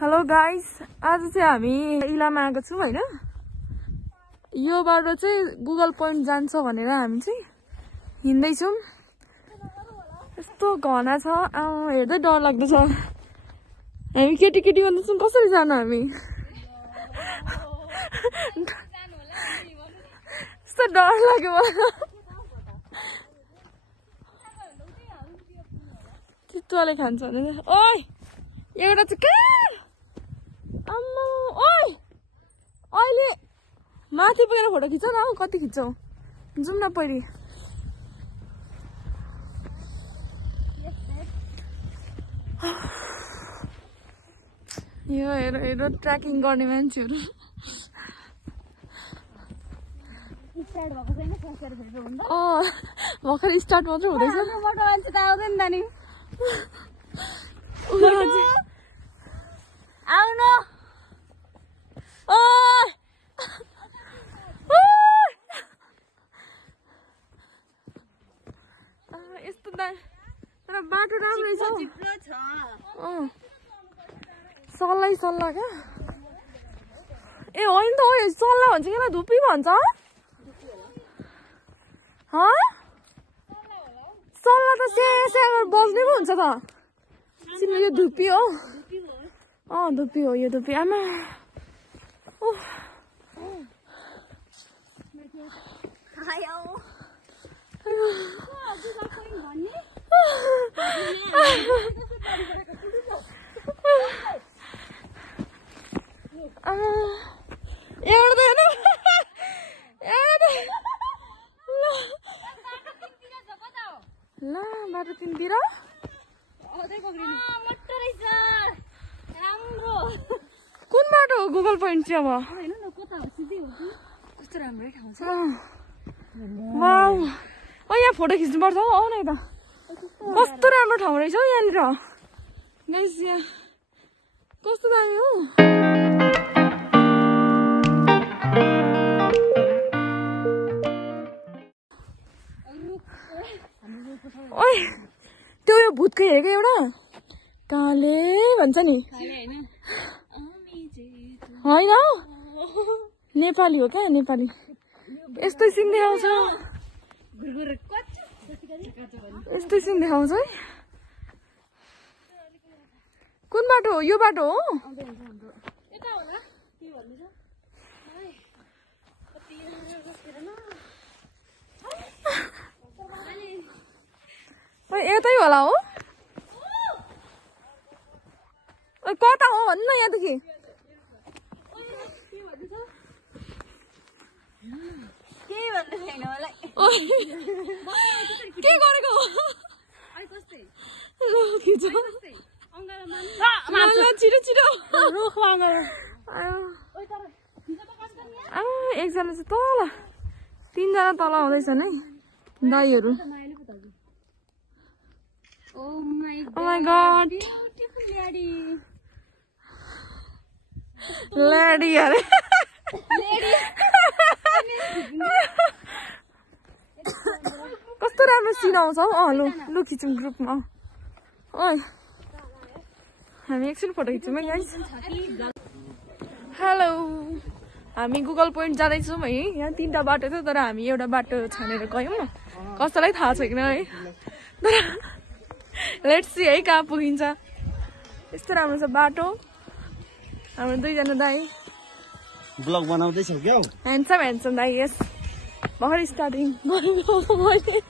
Hello guys, आज चाहिँ हामी इलाममा आएको छौँ हैन। यो बाटो चाहिँ गुगल पोइन्ट जान्छ भनेर हामी चाहिँ हिँड्दै छौँ। यस्तो घना छ, हेर्दै डर लाग्दैछ। हामी केटी भन्दा चाहिँ कसरी जानु हामी? यस्तो डर लाग्यो मलाई। चितुवाले खान्छ भने ओइ एउटा चाहिँ कहाँ? आम्मा ओइ अहिले माथि पुगेर फोटो खिच्छ न। कति खिच्छौ? जाउँ न पहिले। यो हेर ट्र्याकिङ गर्ने मान्छेहरू। भर्खर स्टार्ट मात्र हुँदैछ। मान्छे त आउँदैन त नि। आउनु यस्तो तर बाटो राम्रै छ। सल्ला क्या? ए होइन त, सल्ला भन्छ कि धुप्पी भन्छ? सल्ला त स्यागर बज्ने पो हुन्छ त। यो धुप्पी हो। धुप्पी हो, यो धुप्पी। आमा ल बाटो तिनतिर कुन बाटो हो गुगल पोइन्ट चाहिँ? अब कस्तो राम्रै ठाउँ छ। यहाँ फोटो खिच्नुपर्छ हौ। आउ न यता, कस्तो राम्रो ठाउँ रहेछ हौ यहाँनिर। गाइस यहाँ कस्तो दामी हो। ओइ त्यो यो भूतको हेरेको एउटा काले भन्छ नि, होइन नेपाली हो क्या? नेपाली यस्तै सिन देखाउँछ, यस्तै सिन देखाउँछ है। कुन बाटो हो? यो बाटो हो। यतै होला हो। कता हो भन्नु न यहाँदेखि। के गरेको हो? छिटो एकजना चाहिँ तल, तीनजना तल आउँदैछन् है दाइहरू। Oh my god. Lady अरे कस्तो राम्रो सिन आउँछ हौ। लु खिचौँ ग्रुपमा। ओइ हामी एकछिन फोटो खिच्छौँ है गाइस। हेलो, हामी गुगल पोइन्ट जाँदैछौँ है। यहाँ तीनटा बाटो थियो तर हामी एउटा बाटो छानेर गयौँ न। कसैलाई थाहा छैन है। लेट्स सी है कहाँ पुगिन्छ। यस्तो राम्रो छ बाटो। हाम्रो दुईजना दाइ ब्लग बनाउँदैछ क्या? ह्यान्डसम दाइ। यस भर्खर स्टार्टिङ गरेको मैले।